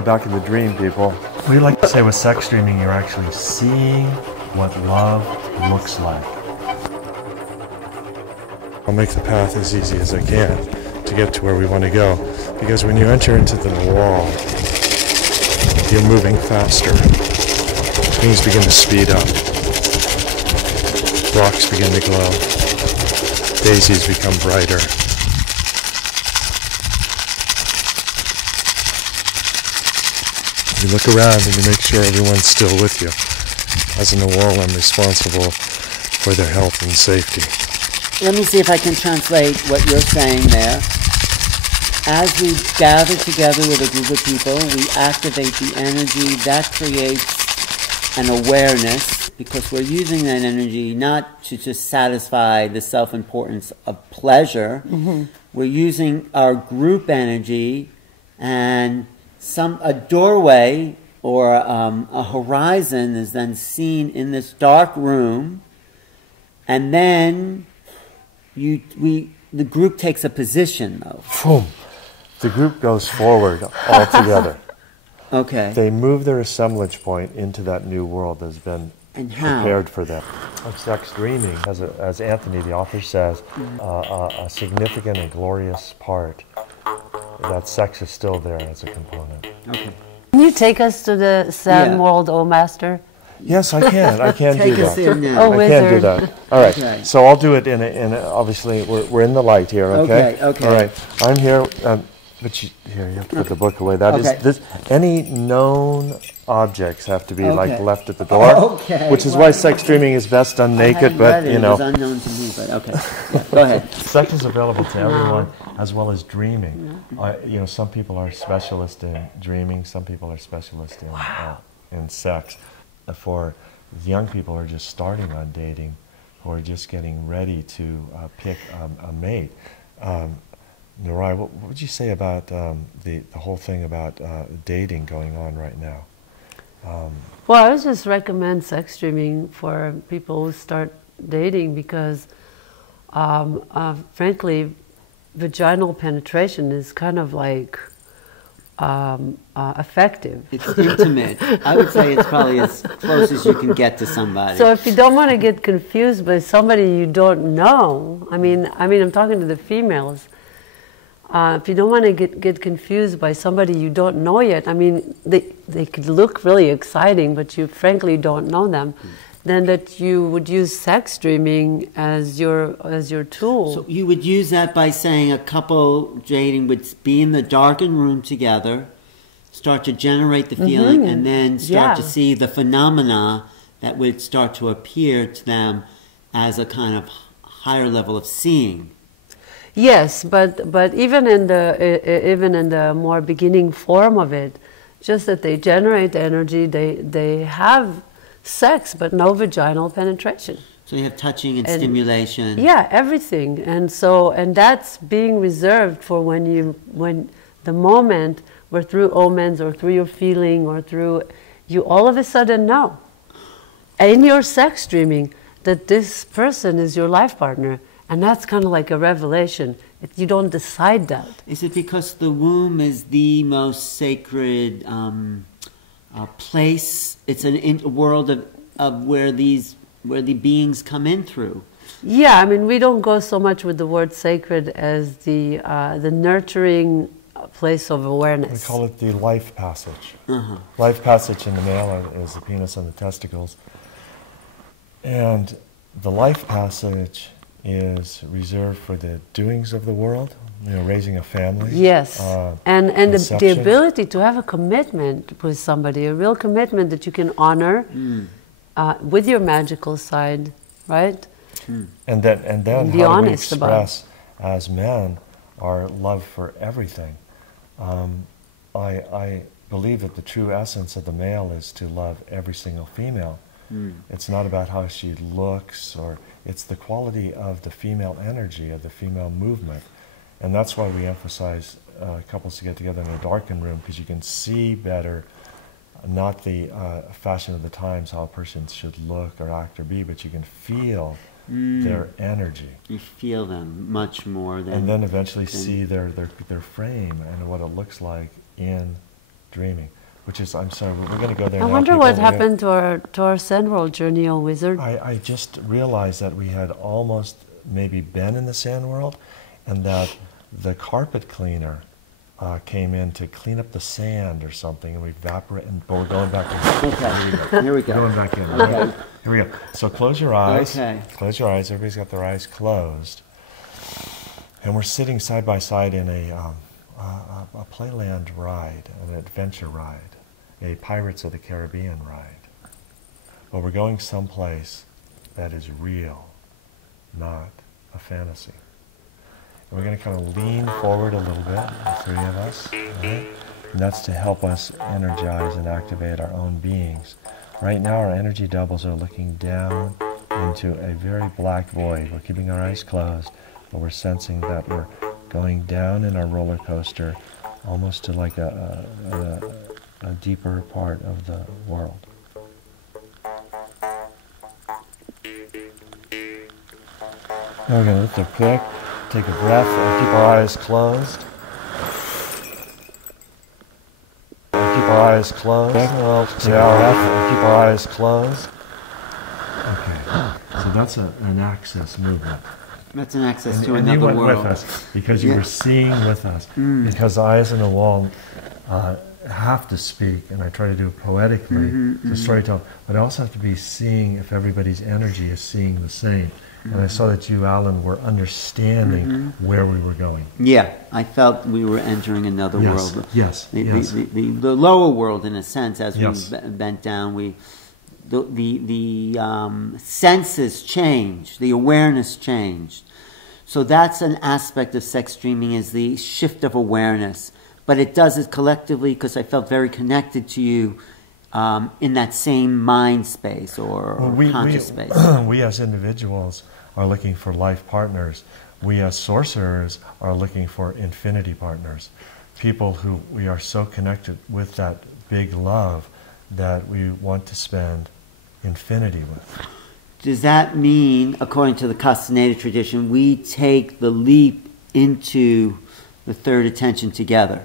we're back in the dream, people. We like to say with sex dreaming, you're actually seeing what love looks like. I'll make the path as easy as I can to get to where we want to go. Because when you enter into the wall, you're moving faster. Things begin to speed up. Rocks begin to glow. Daisies become brighter. You look around and you make sure everyone's still with you. As in the wall, I'm responsible for their health and safety. Let me see if I can translate what you're saying there. As we gather together with a group of people, we activate the energy that creates an awareness, because we're using that energy not to just satisfy the self-importance of pleasure. Mm-hmm. We're using our group energy, and a doorway or a horizon is then seen in this dark room, and then the group takes a position, though. Boom. The group goes forward all together. Okay. They move their assemblage point into that new world that's been prepared for them. Of sex dreaming, as Anthony, the author, says, a significant and glorious part, that sex is still there as a component. Okay. Can you take us to the Zen world, O Master? Yes, I can. I can do that. Oh, I can do that. All right. Okay. So I'll do it in obviously, we're in the light here, okay? Okay. All right. I'm here, but here, you have to put the book away. That is this. Any known objects have to be like left at the door, which is why sex dreaming is best done naked, but you know. It was unknown to me, but okay. Yeah, go ahead. Sex is available to everyone, as well as dreaming. You know, some people are specialists in dreaming, some people are specialists in sex. For young people who are just starting on dating, who are just getting ready to pick a mate. Narai, what would you say about the whole thing about dating going on right now? Well, I would just recommend sex dreaming for people who start dating because, frankly, vaginal penetration is kind of like effective. It's intimate. I would say it's probably as close as you can get to somebody. So if you don't want to get confused by somebody you don't know, I mean, I'm talking to the females. If you don't want to get confused by somebody you don't know yet, I mean, they could look really exciting, but you frankly don't know them. Then that you would use sex dreaming as your tool. So you would use that by saying a couple dating would be in the darkened room together, start to generate the feeling, and then start to see the phenomena that would start to appear to them as a kind of higher level of seeing. Yes, but even in the more beginning form of it, just that they generate energy, they have sex, but no vaginal penetration. So you have touching and stimulation. Yeah, everything, and that's being reserved for when the moment where through omens or through your feeling or through you all of a sudden know in your sex dreaming that this person is your life partner. And that's kind of like a revelation. You don't decide that. Is it because the womb is the most sacred place? It's a world of where the beings come in through. Yeah, I mean, we don't go so much with the word sacred as the nurturing place of awareness. We call it the life passage. Life passage in the male is the penis and the testicles. And the life passage is reserved for the doings of the world, you know, raising a family. Yes, and the ability to have a commitment with somebody, a real commitment that you can honor with your magical side, right? And then how do we express as men our love for everything? I believe that the true essence of the male is to love every single female. It's not about how she looks, or it's the quality of the female energy, of the female movement. And that's why we emphasize couples to get together in a darkened room, because you can see better, not the fashion of the times, how a person should look or act or be, but you can feel their energy. You feel them much more than... And then eventually see their frame and what it looks like in dreaming, which is, I'm sorry, we're going to go there I now. wonder people. what happened to our Sand World journey, oh wizard. I just realized that we had almost maybe been in the sand world, and that the carpet cleaner came in to clean up the sand or something, and we evaporated, but we're going back in. Okay, here we go. Going back in. Okay. Here we go. So close your eyes. Okay. Close your eyes. Everybody's got their eyes closed. And we're sitting side by side in a Playland ride, an adventure ride, a Pirates of the Caribbean ride. But we're going someplace that is real, not a fantasy. And we're going to kind of lean forward a little bit, the three of us, right? And that's to help us energize and activate our own beings. Right now our energy doubles are looking down into a very black void. We're keeping our eyes closed, but we're sensing that we're going down in our roller coaster almost to like a deeper part of the world. Now we're going to lift a pick, take a breath, and keep our eyes closed. Keep our eyes closed. Keep our eyes closed. Okay, so that's an access movement. That's an access to And another you went world. with us because you Yeah. were seeing with us. Because eyes on the wall have to speak, and I try to do it poetically, the storytelling. But I also have to be seeing if everybody's energy is seeing the same. And I saw that you, Alan, were understanding where we were going. Yeah, I felt we were entering another Yes, world. yes, yes. The lower world, in a sense, as Yes. we bent down, the senses changed, the awareness changed. So that's an aspect of sex dreaming, is the shift of awareness. But it does it collectively, because I felt very connected to you in that same mind space or conscious space. We as individuals are looking for life partners. We as sorcerers are looking for infinity partners. People who we are so connected with that big love that we want to spend infinity with. Does that mean, according to the Castaneda tradition, we take the leap into the third attention together?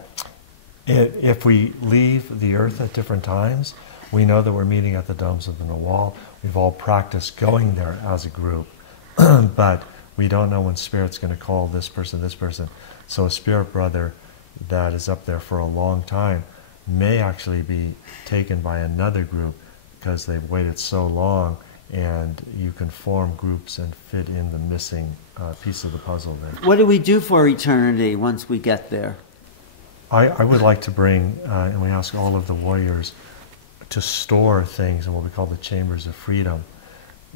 If we leave the earth at different times, we know that we're meeting at the domes of the Nawal. We've all practiced going there as a group, but we don't know when Spirit's going to call this person, this person. So a spirit brother that is up there for a long time may actually be taken by another group because they've waited so long, and you can form groups and fit in the missing piece of the puzzle there. What do we do for eternity once we get there? I would like to bring, and we ask all of the warriors, to store things in what we call the chambers of freedom.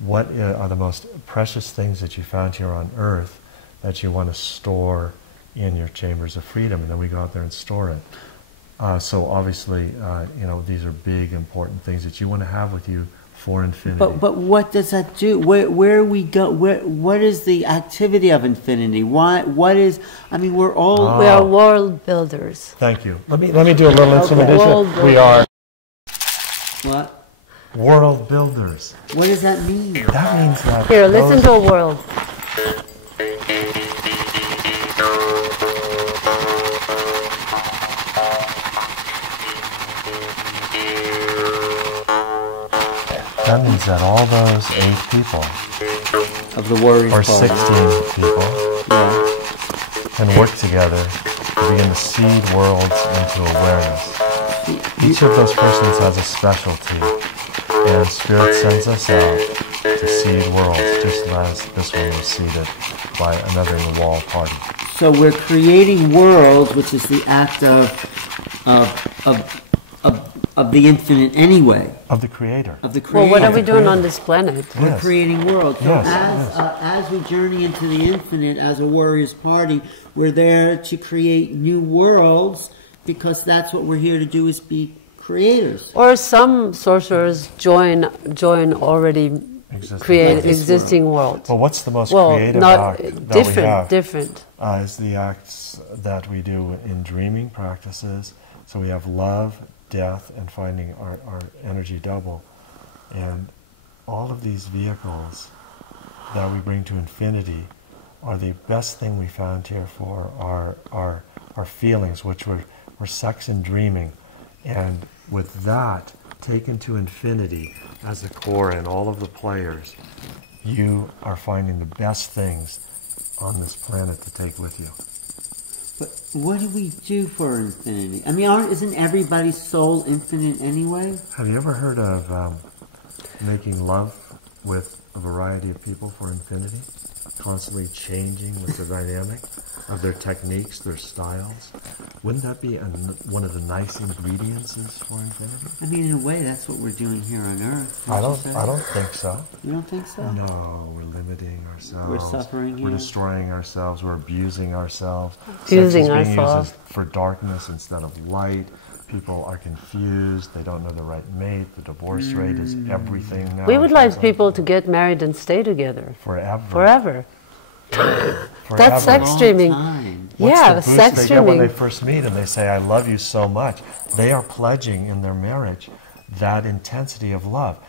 What are the most precious things that you found here on earth that you want to store in your chambers of freedom? And then we go out there and store it. So obviously, these are big, important things that you want to have with you for infinity. But what does that do? Where we go? What is the activity of infinity? What is? I mean, we're all We are world builders. Thank you. Let me do a little instrumentation. World We are what? world builders. What does that mean? That means that Here, listen to a world. That means that all those 8 people, Of the Warriors or Party. 16 people, Yeah. can work together to begin to seed worlds into awareness. Each of those persons has a specialty, and Spirit sends us out to seed worlds, just as this one was seeded by another Nawal party. So we're creating worlds, which is the act of the infinite anyway, Of the Creator. of the Well, creator. what are we doing on this planet? We're Yes. creating worlds. So Yes, as we journey into the infinite as a warriors party, we're there to create new worlds, because that's what we're here to do, is be creators. Or some sorcerers join already existing worlds. But what's the most Well, creative not act that different, we have? different. Is the acts that we do in dreaming practices. So we have love, death, and finding our energy double. And all of these vehicles that we bring to infinity are the best thing we found here for our feelings, which were sex and dreaming. And with that taken to infinity as the core and all of the players, you are finding the best things on this planet to take with you. But what do we do for infinity? I mean, isn't everybody's soul infinite anyway? Have you ever heard of making love with a variety of people for infinity? Constantly changing with the dynamic of their techniques, their styles. Wouldn't that be one of the nice ingredients for infinity? I mean, in a way, that's what we're doing here on Earth. I don't think so. You don't think so? No, we're limiting ourselves. We're suffering here. We're destroying ourselves. We're abusing ourselves. Abusing Sex is being ourselves. used for darkness instead of light. People are confused. They don't know the right mate. The divorce rate is everything now. We would like people to get married and stay together. Forever. Forever. Forever. That's sex streaming. What's Yeah, the boost sex they get when streaming. they first meet and they say, I love you so much? They are pledging in their marriage that intensity of love.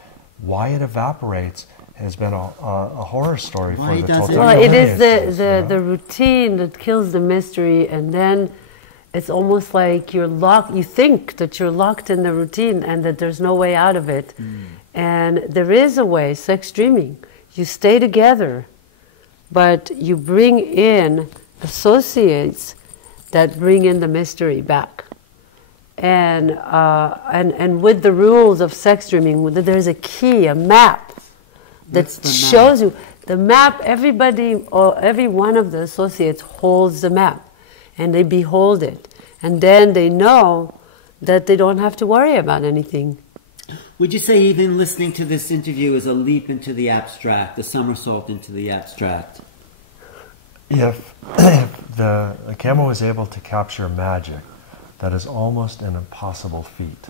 Why it evaporates has been a horror story for the Toltec. Well, it is lineages, the routine that kills the mystery, and then it's almost like you're locked. You think that you're locked in the routine and that there's no way out of it. And there is a way, sex dreaming. You stay together, but you bring in associates that bring in the mystery back. And with the rules of sex dreaming, there's a key, a map that shows you the map. Everybody, or every one of the associates holds the map, and they behold it, and then they know that they don't have to worry about anything. Would you say even listening to this interview is a leap into the abstract, a somersault into the abstract? If the camera was able to capture magic, that is almost an impossible feat.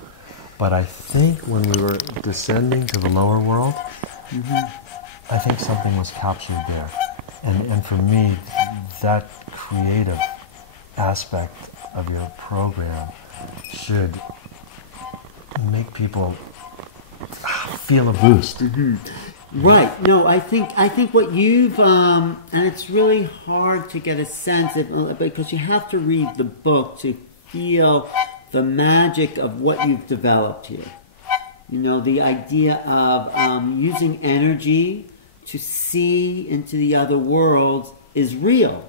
But I think when we were descending to the lower world, I think something was captured there. And for me, that creative aspect of your program should make people feel a boost. Right. No, I think what you've and it's really hard to get a sense of, because you have to read the book to feel the magic of what you've developed here. You know, the idea of using energy to see into the other worlds is real.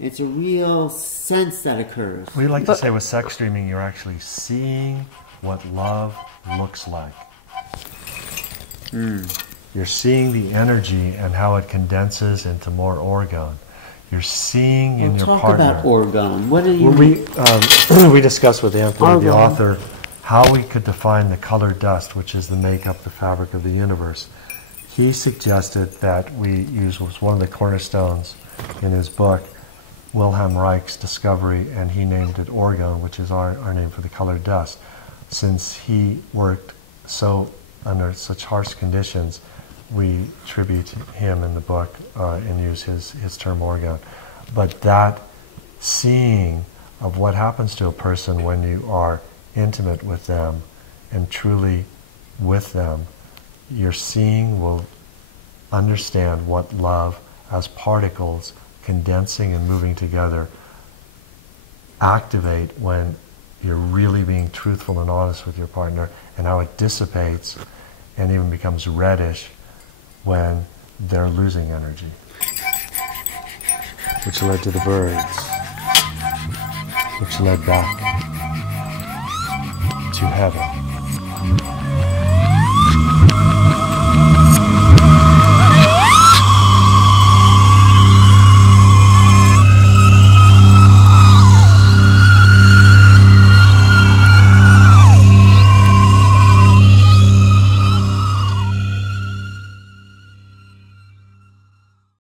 It's a real sense that occurs. We like to say with sex dreaming, you're actually seeing what love looks like. You're seeing the energy and how it condenses into more orgone. You're seeing in your talk partner. about orgone. What do you Well, we discussed with Anthony, the Orgone. author, how we could define the color dust, which is the makeup, the fabric of the universe. He suggested that we use, was one of the cornerstones in his book, Wilhelm Reich's discovery, and he named it orgone, which is our name for the color dust. Since he worked so under such harsh conditions, we tribute him in the book and use his term orgone. But that seeing of what happens to a person when you are intimate with them and truly with them, your seeing will understand what love as particles condensing and moving together activate when you're really being truthful and honest with your partner, and how it dissipates and even becomes reddish when they're losing energy. Which led to the birds, which led back to heaven.